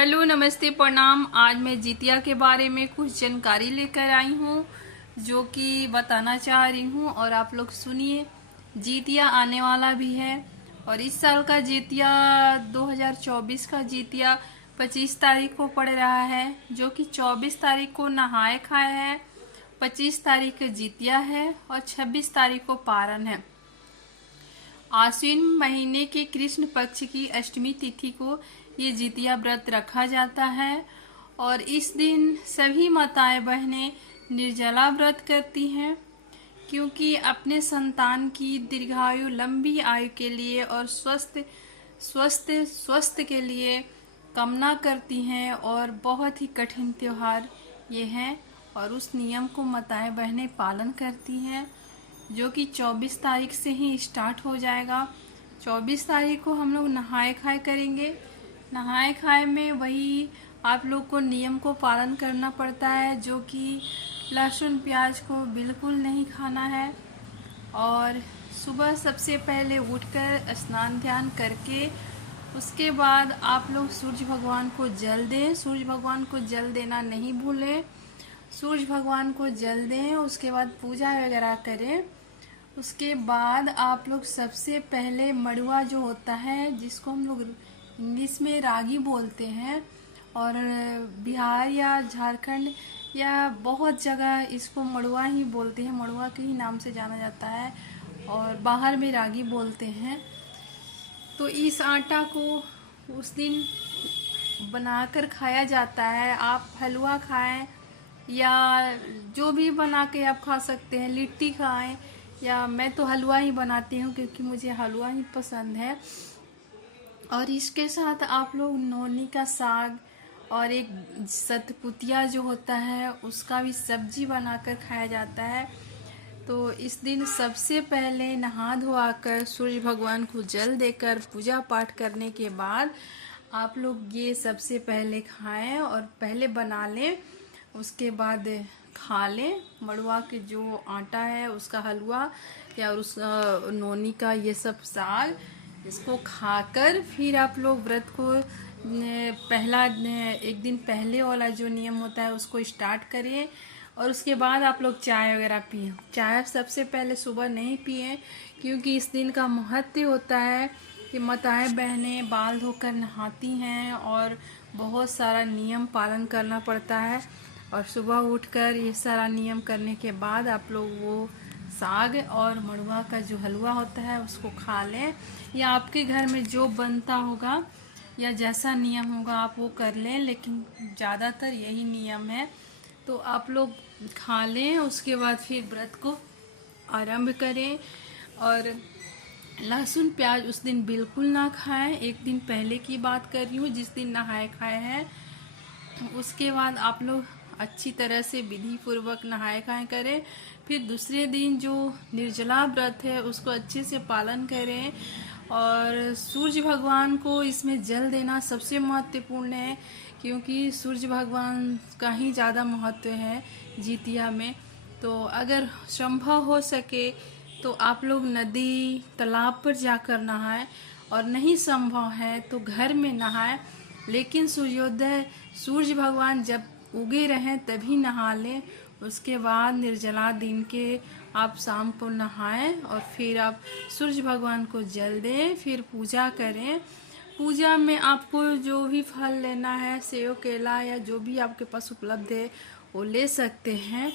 Hello, नमस्ते, प्रणाम। आज मैं जितिया के बारे में कुछ जानकारी लेकर आई हूँ जो कि बताना चाह रही हूँ और आप लोग सुनिए। जितिया आने वाला भी है और इस साल का जितिया 2024 का जितिया 25 तारीख को पड़ रहा है, जो कि 24 तारीख को नहाए खाए है, 25 तारीख को जितिया है और 26 तारीख को पारण है। आश्विन महीने के कृष्ण पक्ष की अष्टमी तिथि को ये जितिया व्रत रखा जाता है और इस दिन सभी माताएं बहनें निर्जला व्रत करती हैं, क्योंकि अपने संतान की दीर्घायु लंबी आयु के लिए और स्वस्थ के लिए कामना करती हैं। और बहुत ही कठिन त्योहार ये है और उस नियम को माताएं बहनें पालन करती हैं, जो कि 24 तारीख से ही स्टार्ट हो जाएगा। 24 तारीख को हम लोग नहाए खाए करेंगे। नहाए खाए में वही आप लोग को नियम को पालन करना पड़ता है, जो कि लहसुन प्याज को बिल्कुल नहीं खाना है। और सुबह सबसे पहले उठकर स्नान ध्यान करके उसके बाद आप लोग सूर्य भगवान को जल दें। सूर्य भगवान को जल देना नहीं भूलें। सूर्य भगवान को जल दें, उसके बाद पूजा वगैरह करें। उसके बाद आप लोग सबसे पहले मड़ुआ जो होता है, जिसको हम लोग इंग्लिश में रागी बोलते हैं, और बिहार या झारखंड या बहुत जगह इसको मड़ुआ ही बोलते हैं, मड़ुआ के ही नाम से जाना जाता है, और बाहर में रागी बोलते हैं। तो इस आटा को उस दिन बनाकर खाया जाता है। आप हलवा खाएं या जो भी बना के आप खा सकते हैं, लिट्टी खाएं, या मैं तो हलवा ही बनाती हूँ क्योंकि मुझे हलवा ही पसंद है। और इसके साथ आप लोग नौनी का साग और एक सतपुतिया जो होता है उसका भी सब्जी बनाकर खाया जाता है। तो इस दिन सबसे पहले नहा धोआकर सूर्य भगवान को जल देकर पूजा पाठ करने के बाद आप लोग ये सबसे पहले खाएं और पहले बना लें, उसके बाद खा लें। मड़ुआ के जो आटा है उसका हलवा या उस नौनी का ये सब साग, इसको खाकर फिर आप लोग व्रत को पहला एक दिन पहले वाला जो नियम होता है उसको स्टार्ट करिए। और उसके बाद आप लोग चाय वगैरह पिए। चाय सबसे पहले सुबह नहीं पिए, क्योंकि इस दिन का महत्व होता है कि माताएं बहनें बाल धोकर नहाती हैं और बहुत सारा नियम पालन करना पड़ता है। और सुबह उठकर ये सारा नियम करने के बाद आप लोग वो साग और मड़ुआ का जो हलवा होता है उसको खा लें, या आपके घर में जो बनता होगा या जैसा नियम होगा आप वो कर लें, लेकिन ज़्यादातर यही नियम है। तो आप लोग खा लें, उसके बाद फिर व्रत को आरंभ करें। और लहसुन प्याज उस दिन बिल्कुल ना खाएं। एक दिन पहले की बात कर रही हूँ, जिस दिन नहाए खाए हैं। उसके बाद आप लोग अच्छी तरह से विधि पूर्वक नहाए खाए करें। फिर दूसरे दिन जो निर्जला व्रत है उसको अच्छे से पालन करें। और सूर्य भगवान को इसमें जल देना सबसे महत्वपूर्ण है, क्योंकि सूर्य भगवान का ही ज़्यादा महत्व है जितिया में। तो अगर संभव हो सके तो आप लोग नदी तालाब पर जाकर नहाएं, और नहीं संभव है तो घर में नहाएं। लेकिन सूर्य भगवान जब उगे रहें तभी नहा लें। उसके बाद निर्जला दिन के आप शाम को नहाएं और फिर आप सूर्य भगवान को जल दें, फिर पूजा करें। पूजा में आपको जो भी फल लेना है, सेव केला या जो भी आपके पास उपलब्ध है वो ले सकते हैं।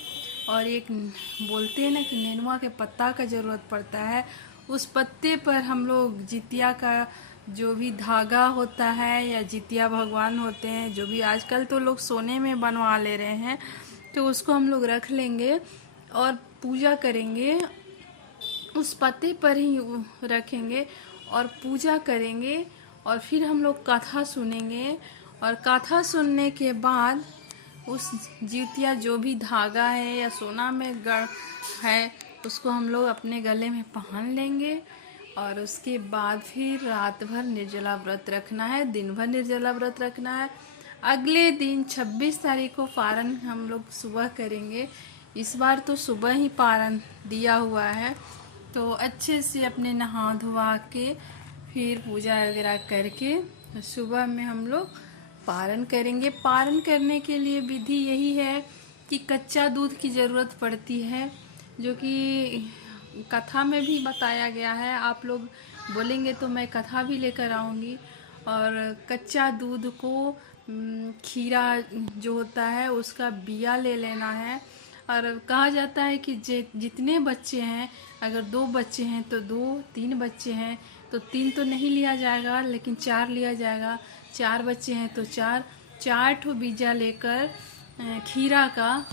और एक बोलते हैं ना कि नेनुआ के पत्ता का ज़रूरत पड़ता है, उस पत्ते पर हम लोग जितिया का जो भी धागा होता है या जितिया भगवान होते हैं, जो भी आजकल तो लोग सोने में बनवा ले रहे हैं, तो उसको हम लोग रख लेंगे और पूजा करेंगे। उस पत्ते पर ही रखेंगे और पूजा करेंगे। और फिर हम लोग कथा सुनेंगे, और कथा सुनने के बाद उस जितिया जो भी धागा है या सोना में गढ़ है उसको हम लोग अपने गले में पहन लेंगे। और उसके बाद फिर रात भर निर्जला व्रत रखना है, दिन भर निर्जला व्रत रखना है। अगले दिन 26 तारीख को पारण हम लोग सुबह करेंगे। इस बार तो सुबह ही पारण दिया हुआ है, तो अच्छे से अपने नहा धोवा के फिर पूजा वगैरह करके सुबह में हम लोग पारण करेंगे। पारण करने के लिए विधि यही है कि कच्चा दूध की ज़रूरत पड़ती है, जो कि कथा में भी बताया गया है। आप लोग बोलेंगे तो मैं कथा भी लेकर आऊँगी। और कच्चा दूध को खीरा जो होता है उसका बिया ले लेना है। और कहा जाता है कि जितने बच्चे हैं, अगर 2 बच्चे हैं तो 2, 3 बच्चे हैं तो 3 तो नहीं लिया जाएगा, लेकिन 4 लिया जाएगा। 4 बच्चे हैं तो 4 ठो बीजा लेकर खीरा का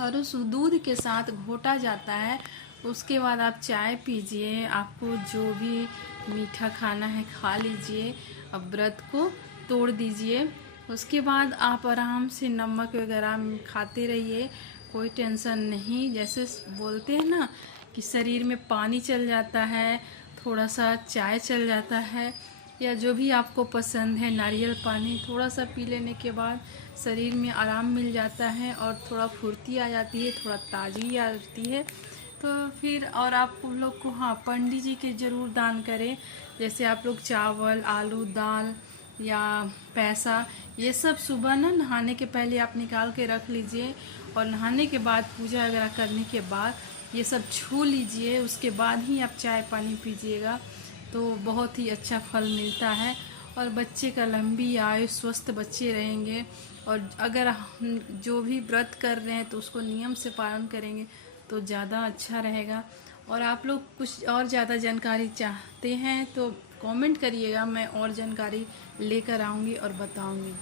और उस दूध के साथ घोटा जाता है। उसके बाद आप चाय पीजिए, आपको जो भी मीठा खाना है खा लीजिए, अब व्रत को तोड़ दीजिए। उसके बाद आप आराम से नमक वगैरह खाते रहिए, कोई टेंशन नहीं। जैसे बोलते हैं ना कि शरीर में पानी चल जाता है, थोड़ा सा चाय चल जाता है, या जो भी आपको पसंद है, नारियल पानी थोड़ा सा पी लेने के बाद शरीर में आराम मिल जाता है और थोड़ा फुर्ती आ जाती है, थोड़ा ताजगी आ जाती है। तो फिर और आप लोग को हाँ, पंडित जी के ज़रूर दान करें। जैसे आप लोग चावल, आलू, दाल या पैसा, ये सब सुबह ना नहाने के पहले आप निकाल के रख लीजिए, और नहाने के बाद पूजा वगैरह करने के बाद ये सब छू लीजिए। उसके बाद ही आप चाय पानी पीजिएगा, तो बहुत ही अच्छा फल मिलता है। और बच्चे का लंबी आयु, स्वस्थ बच्चे रहेंगे। और अगर हम जो भी व्रत कर रहे हैं तो उसको नियम से पालन करेंगे तो ज़्यादा अच्छा रहेगा। और आप लोग कुछ और ज़्यादा जानकारी चाहते हैं तो कमेंट करिएगा, मैं और जानकारी लेकर आऊँगी और बताऊँगी।